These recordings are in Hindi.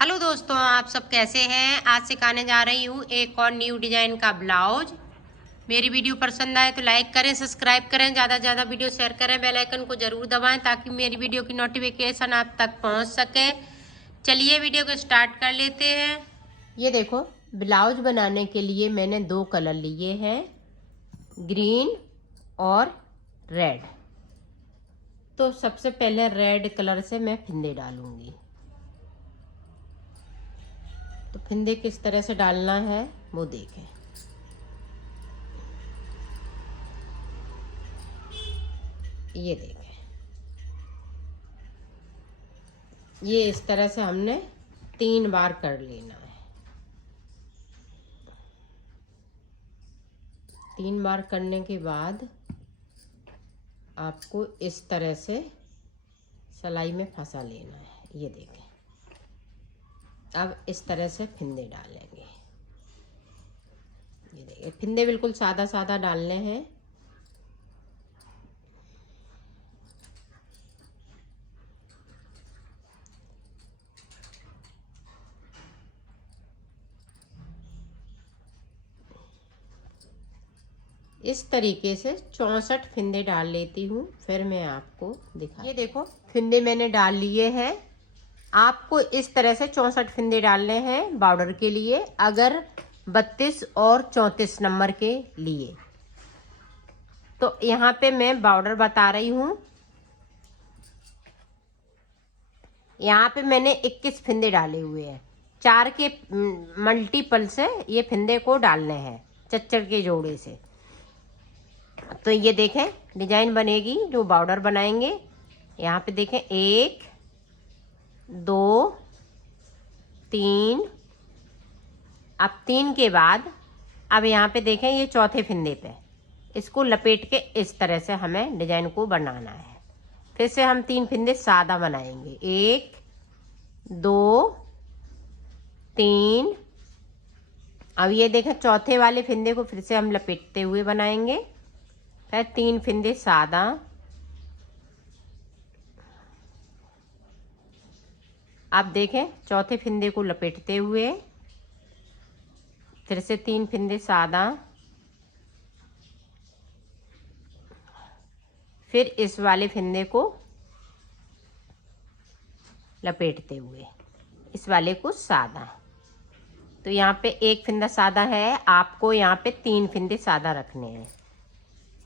हेलो दोस्तों, आप सब कैसे हैं। आज सिखाने जा रही हूँ एक और न्यू डिजाइन का ब्लाउज। मेरी वीडियो पसंद आए तो लाइक करें, सब्सक्राइब करें, ज़्यादा से ज़्यादा वीडियो शेयर करें, बेल आइकन को ज़रूर दबाएं ताकि मेरी वीडियो की नोटिफिकेशन आप तक पहुँच सके। चलिए वीडियो को स्टार्ट कर लेते हैं। ये देखो, ब्लाउज बनाने के लिए मैंने 2 कलर लिए हैं, ग्रीन और रेड। तो सबसे पहले रेड कलर से मैं फिंदे डालूंगी। तो फिंदे किस तरह से डालना है वो देखें। ये देखें, ये इस तरह से हमने 3 बार कर लेना है। 3 बार करने के बाद आपको इस तरह से सिलाई में फंसा लेना है। ये देखें, अब इस तरह से फिंदे डालेंगे। ये देखिए, फिंदे बिल्कुल सादा सादा डालने हैं। इस तरीके से 64 फिंदे डाल लेती हूँ, फिर मैं आपको दिखा। ये देखो, फिंदे मैंने डाल लिए हैं। आपको इस तरह से 64 फिंदे डालने हैं बॉर्डर के लिए, अगर 32 और 34 नंबर के लिए। तो यहाँ पे मैं बॉर्डर बता रही हूँ। यहाँ पे मैंने 21 फिंदे डाले हुए हैं। 4 के मल्टीपल से ये फिंदे को डालने हैं, चच्चर के जोड़े से। तो ये देखें, डिजाइन बनेगी जो बॉर्डर बनाएंगे। यहाँ पे देखें, 1 2 3। अब 3 के बाद अब यहाँ पे देखें, ये चौथे फिंदे पे इसको लपेट के इस तरह से हमें डिजाइन को बनाना है। फिर से हम 3 फिंदे सादा बनाएंगे, 1 2 3। अब ये देखें, चौथे वाले फिंदे को फिर से हम लपेटते हुए बनाएंगे, फिर 3 फिंदे सादा। अब देखें, चौथे फिंदे को लपेटते हुए फिर से 3 फिंदे सादा, फिर इस वाले फिंदे को लपेटते हुए इस वाले को सादा। तो यहाँ पे 1 फिंदा सादा है, आपको यहाँ पे 3 फिंदे सादा रखने हैं।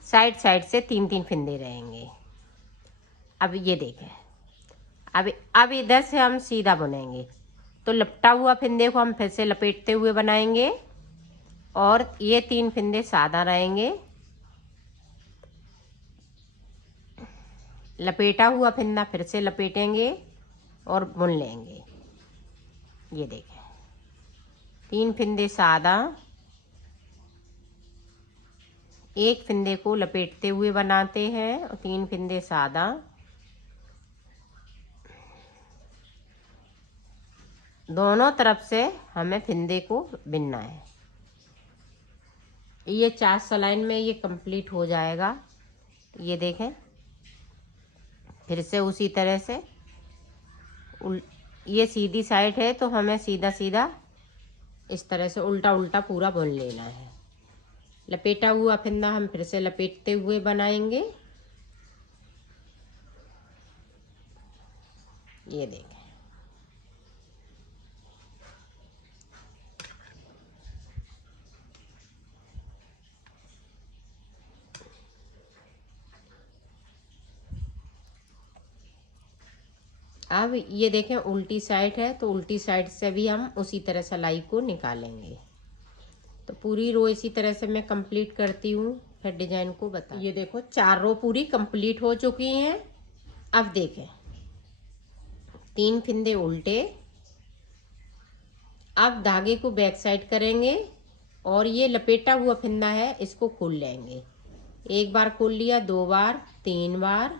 साइड साइड से 3-3 फिंदे रहेंगे। अब ये देखें, अब इधर से हम सीधा बुनेंगे। तो लपटा हुआ फिंदे को हम फिर से लपेटते हुए बनाएंगे और ये 3 फिंदे सादा रहेंगे। लपेटा हुआ फिंदा फिर से लपेटेंगे और बुन लेंगे। ये देखें, 3 फिंदे सादा, 1 फिंदे को लपेटते हुए बनाते हैं और 3 फिंदे सादा। दोनों तरफ से हमें फिंदे को बिनना है। ये 4 सलाइन में ये कंप्लीट हो जाएगा। ये देखें, फिर से उसी तरह से ये सीधी साइड है तो हमें सीधा सीधा इस तरह से उल्टा उल्टा पूरा बुन लेना है। लपेटा हुआ फिंदा हम फिर से लपेटते हुए बनाएंगे। ये देखें, अब ये देखें, उल्टी साइड है तो उल्टी साइड से भी हम उसी तरह सिलाई को निकालेंगे। तो पूरी रो इसी तरह से मैं कंप्लीट करती हूँ, फिर डिजाइन को बता। ये देखो, 4 रो पूरी कंप्लीट हो चुकी हैं। अब देखें, 3 फिंदे उल्टे। अब धागे को बैक साइड करेंगे और ये लपेटा हुआ फिंदा है, इसको खोल लेंगे। 1 बार खोल लिया, 2 बार, 3 बार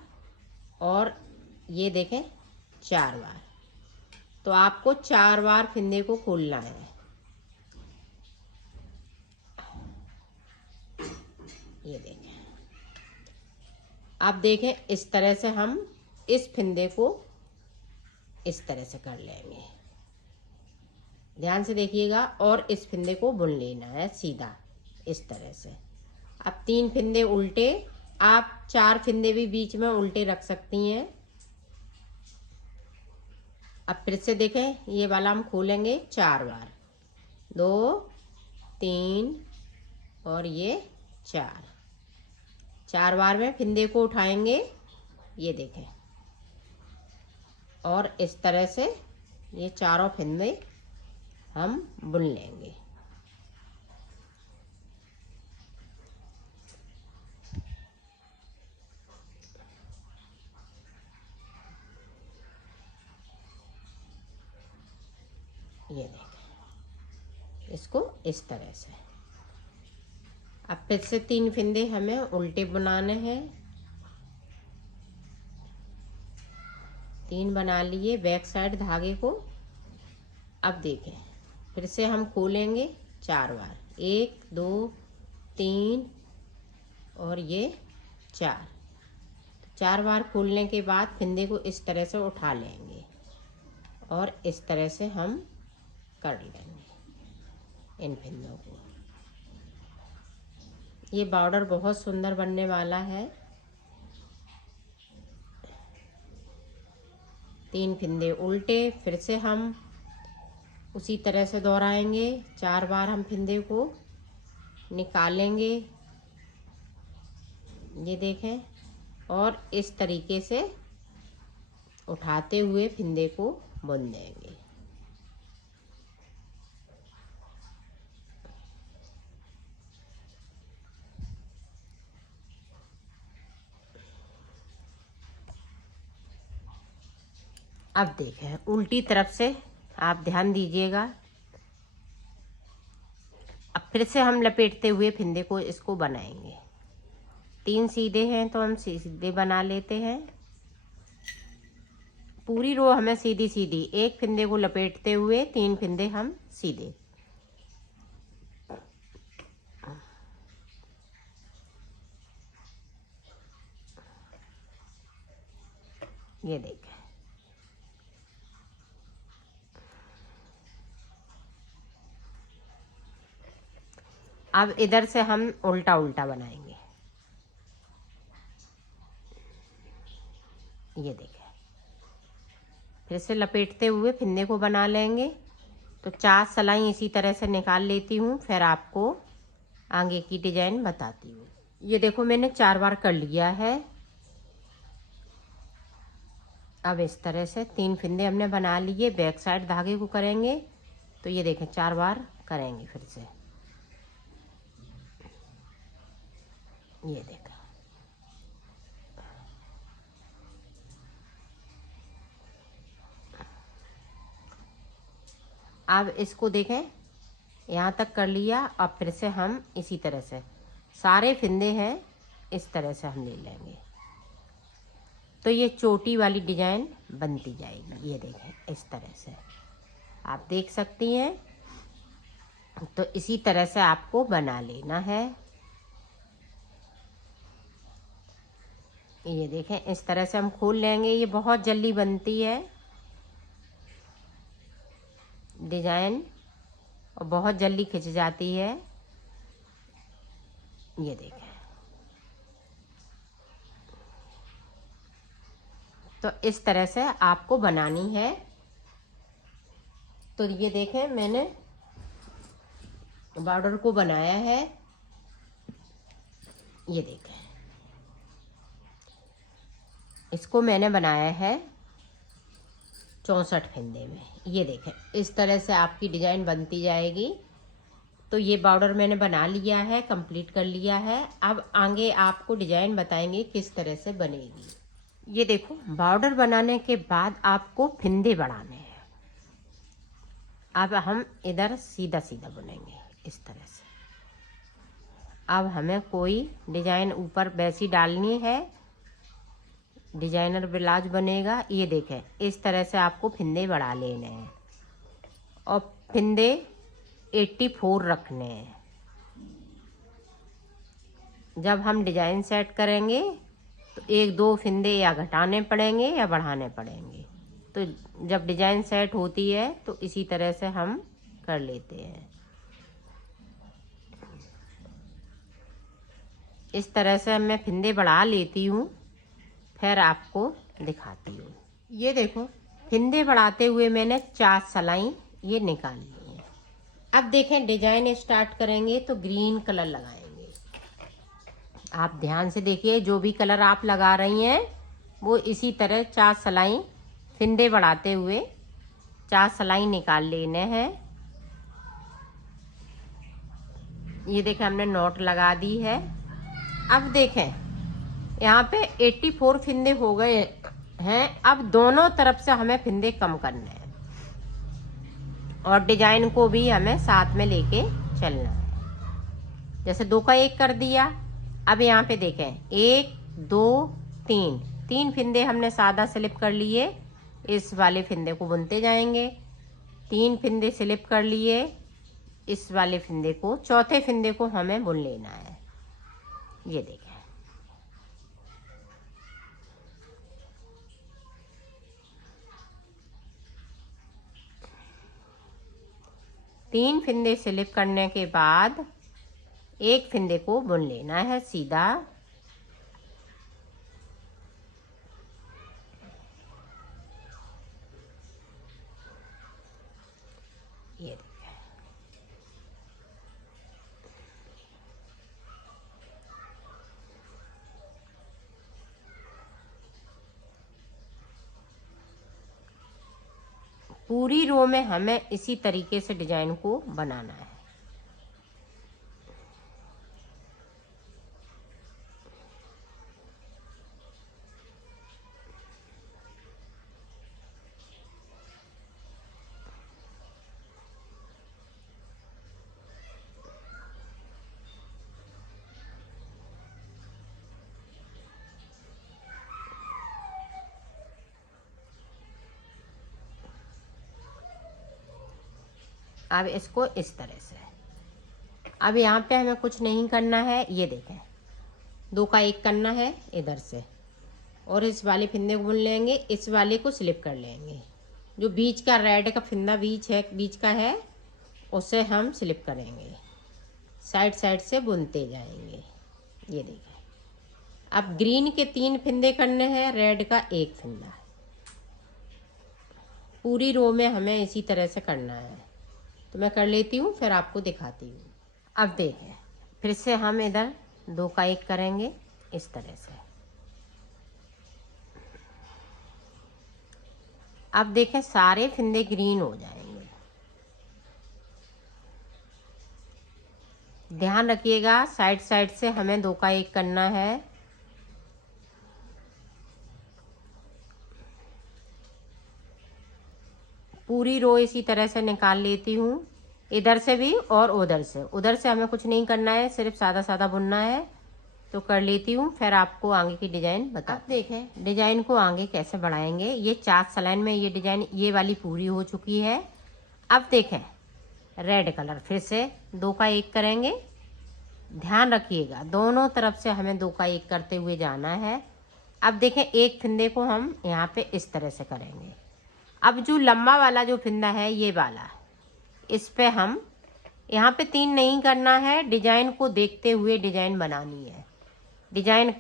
और ये देखें 4 बार। तो आपको 4 बार फिंदे को खोलना है। ये देखें, अब देखें, इस तरह से हम इस फिंदे को इस तरह से कर लेंगे। ध्यान से देखिएगा। और इस फिंदे को बुन लेना है सीधा इस तरह से। अब 3 फिंदे उल्टे, आप 4 फिंदे भी बीच में उल्टे रख सकती हैं। अब फिर से देखें, ये वाला हम खोलेंगे 4 बार, 2 3 और ये 4 बार में फिंदे को उठाएंगे, ये देखें, और इस तरह से ये चारों फिंदे हम बुन लेंगे। ये देखें, इसको इस तरह से। अब फिर से 3 फिंदे हमें उल्टे बनाने हैं। 3 बना लिए बैक साइड धागे को। अब देखें, फिर से हम खोलेंगे 4 बार, 1 2 3 और ये 4 बार खोलने के बाद फिंदे को इस तरह से उठा लेंगे और इस तरह से हम कर लेंगे इन फिंदों को। ये बॉर्डर बहुत सुंदर बनने वाला है। 3 फिंदे उल्टे, फिर से हम उसी तरह से दोहराएंगे। 4 बार हम फिंदे को निकालेंगे, ये देखें, और इस तरीके से उठाते हुए फिंदे को बुन देंगे। अब देखें, उल्टी तरफ से आप ध्यान दीजिएगा। अब फिर से हम लपेटते हुए फिंदे को इसको बनाएंगे। 3 सीधे हैं तो हम सीधे बना लेते हैं। पूरी रो हमें सीधी सीधी, एक फिंदे को लपेटते हुए 3 फिंदे हम सीधे। ये देखें, अब इधर से हम उल्टा उल्टा बनाएंगे। ये देखें, फिर से लपेटते हुए फिंदे को बना लेंगे। तो 4 सलाई इसी तरह से निकाल लेती हूँ, फिर आपको आगे की डिजाइन बताती हूँ। ये देखो, मैंने 4 बार कर लिया है। अब इस तरह से 3 फिंदे हमने बना लिए, बैक साइड धागे को करेंगे। तो ये देखें, 4 बार करेंगे फिर से। ये देखा, अब इसको देखें, यहाँ तक कर लिया। अब फिर से हम इसी तरह से सारे फिंदे हैं इस तरह से हम ले लेंगे, तो ये चोटी वाली डिजाइन बनती जाएगी। ये देखें, इस तरह से आप देख सकती हैं। तो इसी तरह से आपको बना लेना है। ये देखें, इस तरह से हम खोल लेंगे। ये बहुत जल्दी बनती है डिजाइन और बहुत जल्दी खिंच जाती है। ये देखें, तो इस तरह से आपको बनानी है। तो ये देखें, मैंने बॉर्डर को बनाया है। ये देखें, इसको मैंने बनाया है 64 फिंदे में। ये देखें, इस तरह से आपकी डिजाइन बनती जाएगी। तो ये बॉर्डर मैंने बना लिया है, कंप्लीट कर लिया है। अब आगे आपको डिजाइन बताएंगे किस तरह से बनेगी। ये देखो, बॉर्डर बनाने के बाद आपको फिंदे बढ़ाने हैं। अब हम इधर सीधा सीधा बुनेंगे इस तरह से। अब हमें कोई डिजाइन ऊपर वैसी डालनी है, डिजाइनर ब्लाउज बनेगा। ये देखें, इस तरह से आपको फिंदे बढ़ा लेने हैं और फिंदे 84 रखने हैं। जब हम डिजाइन सेट करेंगे तो 1-2 फिंदे या घटाने पड़ेंगे या बढ़ाने पड़ेंगे। तो जब डिजाइन सेट होती है तो इसी तरह से हम कर लेते हैं। इस तरह से मैं फिंदे बढ़ा लेती हूँ, फिर आपको दिखाती हूँ। ये देखो, फिंदे बढ़ाते हुए मैंने 4 सिलाई ये निकाल ली है। अब देखें, डिजाइन स्टार्ट करेंगे तो ग्रीन कलर लगाएंगे। आप ध्यान से देखिए, जो भी कलर आप लगा रही हैं वो इसी तरह 4 सिलाई फिंदे बढ़ाते हुए 4 सिलाई निकाल लेने हैं। ये देखें, हमने नॉट लगा दी है। अब देखें, यहाँ पे 84 फिंदे हो गए हैं। अब दोनों तरफ से हमें फिंदे कम करने हैं और डिजाइन को भी हमें साथ में लेके चलना है। जैसे 2 का 1 कर दिया। अब यहाँ पे देखें, 1 2 3 3 फिंदे हमने सादा स्लिप कर लिए। इस वाले फिंदे को बुनते जाएंगे। 3 फिंदे स्लिप कर लिए। इस वाले फिंदे को, चौथे फिंदे को हमें बुन लेना है। ये देखें, तीन फिंदे स्लिप करने के बाद एक फिंदे को बुन लेना है सीधा। ये देखें, पूरी रो में हमें इसी तरीके से डिजाइन को बनाना है। अब इसको इस तरह से, अब यहाँ पे हमें कुछ नहीं करना है। ये देखें, 2 का 1 करना है इधर से और इस वाले फिंदे को बुन लेंगे। इस वाले को स्लिप कर लेंगे। जो बीच का रेड का फिंदा बीच का है उसे हम स्लिप करेंगे। साइड साइड से बुनते जाएंगे। ये देखें, अब ग्रीन के 3 फिंदे करने हैं, रेड का 1 फिंदा। पूरी रो में हमें इसी तरह से करना है। तो मैं कर लेती हूँ, फिर आपको दिखाती हूँ। अब देखें, फिर से हम इधर 2 का 1 करेंगे इस तरह से। अब देखें, सारे फिंदे ग्रीन हो जाएंगे। ध्यान रखिएगा, साइड साइड से हमें 2 का 1 करना है। पूरी रो इसी तरह से निकाल लेती हूँ, इधर से भी और उधर से। उधर से हमें कुछ नहीं करना है, सिर्फ सादा सादा बुनना है। तो कर लेती हूँ, फिर आपको आगे की डिजाइन बता। अब देखें, डिजाइन को आगे कैसे बढ़ाएंगे। ये 4 सिलाई में ये डिजाइन ये वाली पूरी हो चुकी है। अब देखें, रेड कलर फिर से 2 का 1 करेंगे। ध्यान रखिएगा, दोनों तरफ से हमें 2 का 1 करते हुए जाना है। अब देखें, एक फिंदे को हम यहाँ पे इस तरह से करेंगे। अब जो लंबा वाला जो फिंदा है ये वाला, इस पे हम यहाँ पे 3 नहीं करना है। डिजाइन को देखते हुए डिजाइन बनानी है। डिजाइन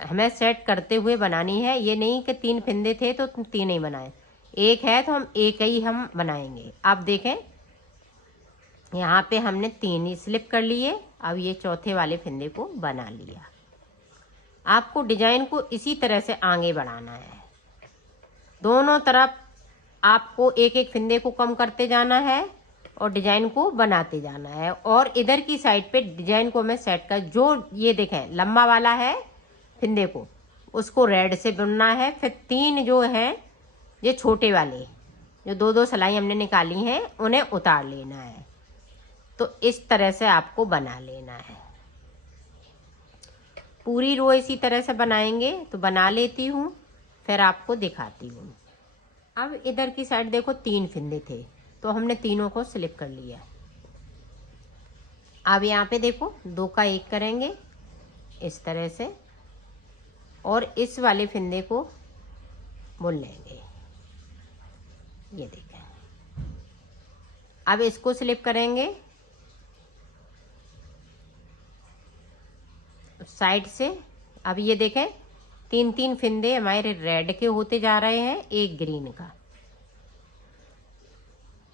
हमें सेट करते हुए बनानी है। ये नहीं कि 3 फिंदे थे तो 3 ही बनाए, 1 है तो हम 1 ही हम बनाएंगे। अब देखें, यहाँ पे हमने 3 ही स्लिप कर लिए। अब ये चौथे वाले फिंदे को बना लिया। आपको डिजाइन को इसी तरह से आगे बढ़ाना है। दोनों तरफ आपको एक एक फिंदे को कम करते जाना है और डिजाइन को बनाते जाना है। और इधर की साइड पे डिजाइन को हमें सेट कर, जो ये देखें लंबा वाला है फिंदे को, उसको रेड से बुनना है। फिर 3 जो हैं ये छोटे वाले, जो 2-2 सिलाई हमने निकाली हैं, उन्हें उतार लेना है। तो इस तरह से आपको बना लेना है। पूरी रो इसी तरह से बनाएंगे। तो बना लेती हूँ, फिर आपको दिखाती हूँ। अब इधर की साइड देखो, 3 फिंदे थे तो हमने तीनों को स्लिप कर लिया। अब यहाँ पे देखो, 2 का 1 करेंगे इस तरह से और इस वाले फिंदे को बुन लेंगे। ये देखें, अब इसको स्लिप करेंगे साइड से। अब ये देखें 3-3 फिंदे हमारे रेड के होते जा रहे हैं, एक ग्रीन का।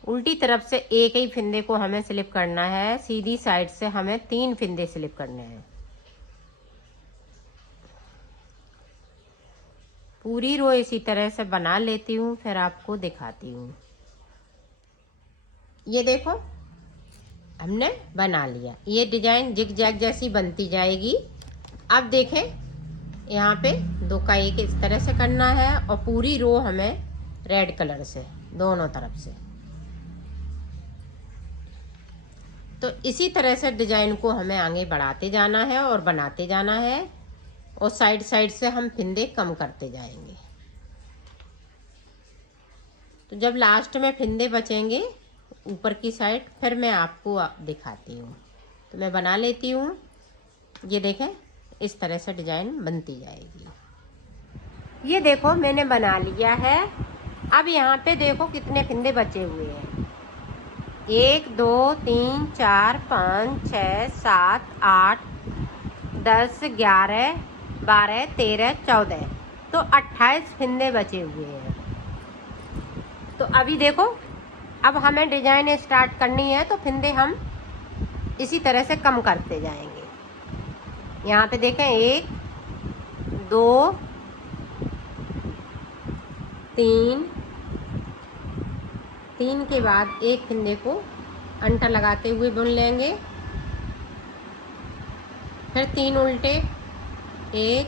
उल्टी तरफ से एक ही फिंदे को हमें स्लिप करना है, सीधी साइड से हमें 3 फिंदे स्लिप करने हैं। पूरी रो इसी तरह से बना लेती हूँ, फिर आपको दिखाती हूँ। ये देखो हमने बना लिया। ये डिजाइन जिग जैग जैसी बनती जाएगी। अब देखें यहाँ पे 2 का 1 इस तरह से करना है और पूरी रो हमें रेड कलर से दोनों तरफ से। तो इसी तरह से डिजाइन को हमें आगे बढ़ाते जाना है और बनाते जाना है, और साइड साइड से हम फिंदे कम करते जाएंगे। तो जब लास्ट में फिंदे बचेंगे ऊपर की साइड, फिर मैं आपको दिखाती हूँ। तो मैं बना लेती हूँ। ये देखें इस तरह से डिजाइन बनती जाएगी। ये देखो मैंने बना लिया है। अब यहाँ पे देखो कितने फिंदे बचे हुए हैं। 1 2 3 4 5 6 7 8 10 11 12 13 14, तो 28 फिंदे बचे हुए हैं। तो अभी देखो अब हमें डिजाइन स्टार्ट करनी है, तो फिंदे हम इसी तरह से कम करते जाएंगे। यहाँ पे देखें 1 2 3 के बाद एक फिंदे को अंटा लगाते हुए बुन लेंगे, फिर 3 उल्टे, 1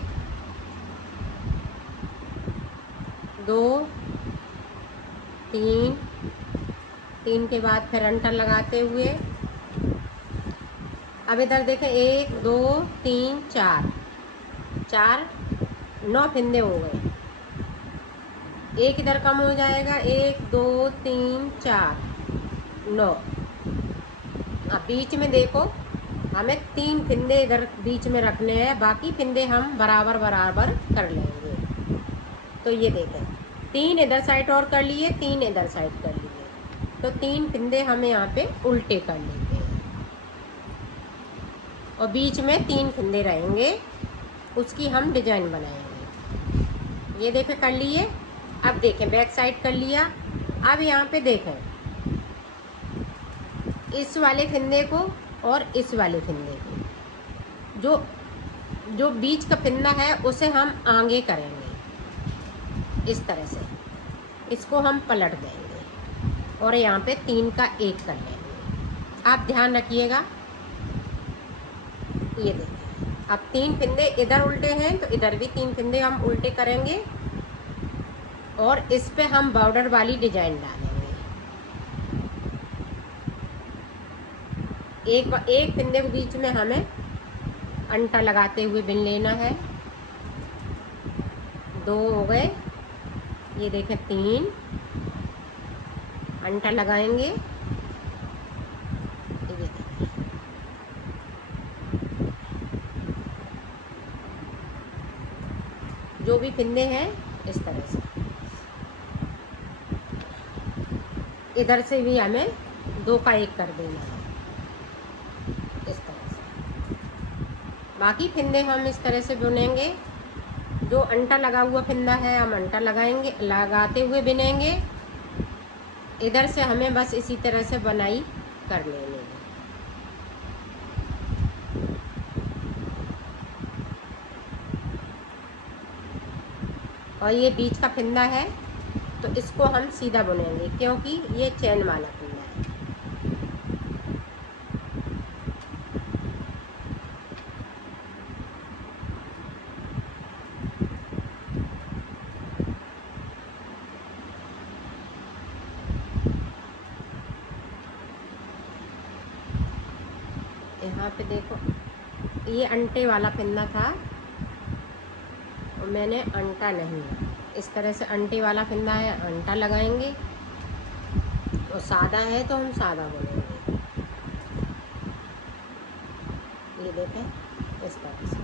2 3 के बाद फिर अंटा लगाते हुए। अब इधर देखें 1 2 3 4 9 फिंदे हो गए। एक इधर कम हो जाएगा, 1 2 3 4 9। अब बीच में देखो हमें 3 फिंदे इधर बीच में रखने हैं, बाकी फिंदे हम बराबर बराबर कर लेंगे। तो ये देखें 3 इधर साइड और कर लिए, 3 इधर साइड कर लिए, तो 3 फिंदे हमें यहाँ पे उल्टे कर लेते हैं और बीच में 3 फिंदे रहेंगे, उसकी हम डिजाइन बनाएंगे। ये देखें कर लिए। अब देखें बैक साइड कर लिया। अब यहाँ पे देखें इस वाले फिंदे को और इस वाले फिंदे को, जो बीच का फिंदा है उसे हम आगे करेंगे इस तरह से। इसको हम पलट देंगे और यहाँ पे 3 का 1 कर लेंगे। आप ध्यान रखिएगा। ये देखिए अब 3 फिंदे इधर उल्टे हैं, तो इधर भी 3 फिंदे हम उल्टे करेंगे और इस पे हम बॉर्डर वाली डिजाइन डालेंगे। एक फिंदे के बीच में हमें अंटा लगाते हुए बिन लेना है। 2 हो गए। ये देखें 3 अंटा लगाएंगे। ये देखें जो भी फिंदे हैं इस तरह से, इधर से भी हमें 2 का 1 कर देना है इस तरह से। बाकी फिंदे हम इस तरह से बुनेंगे। जो अंटा लगा हुआ फिंदा है हम अंटा लगाएंगे, लगाते हुए बिनेंगे। इधर से हमें बस इसी तरह से बनाई कर लेनी है। और ये बीच का फिंदा है तो इसको हम सीधा बुनेंगे, क्योंकि ये चैन वाला फिंदा है। यहाँ पे देखो ये अंटे वाला फिंदा था और मैंने अंटा नहीं है। इस तरह से अंटे वाला फिंदा है, अंटा लगाएंगे, और सादा है तो हम सादा बुनेंगे। ये देखें इस तरह से।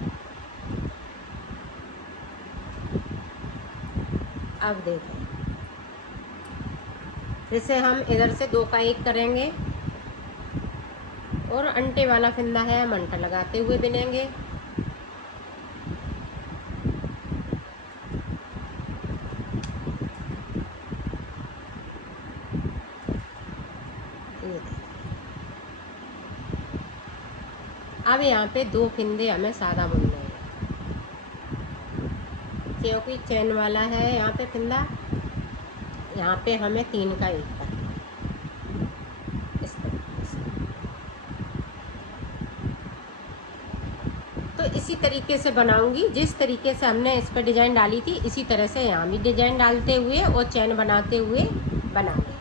अब देखें फिर से हम इधर से 2 का 1 करेंगे और अंटे वाला फंदा है हम अंटा लगाते हुए बिनेंगे। अब यहाँ पे 2 फंदे हमें सादा बुनने हैं, क्योंकि चैन वाला है यहाँ पे फंदा। यहाँ पे हमें 3 का 1 करना है इस तरीके से। तो इसी तरीके से बनाऊंगी, जिस तरीके से हमने इस पर डिजाइन डाली थी इसी तरह से यहाँ भी डिजाइन डालते हुए और चैन बनाते हुए बना लें।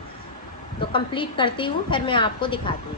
तो कंप्लीट करती हूँ, फिर मैं आपको दिखाती हूँ।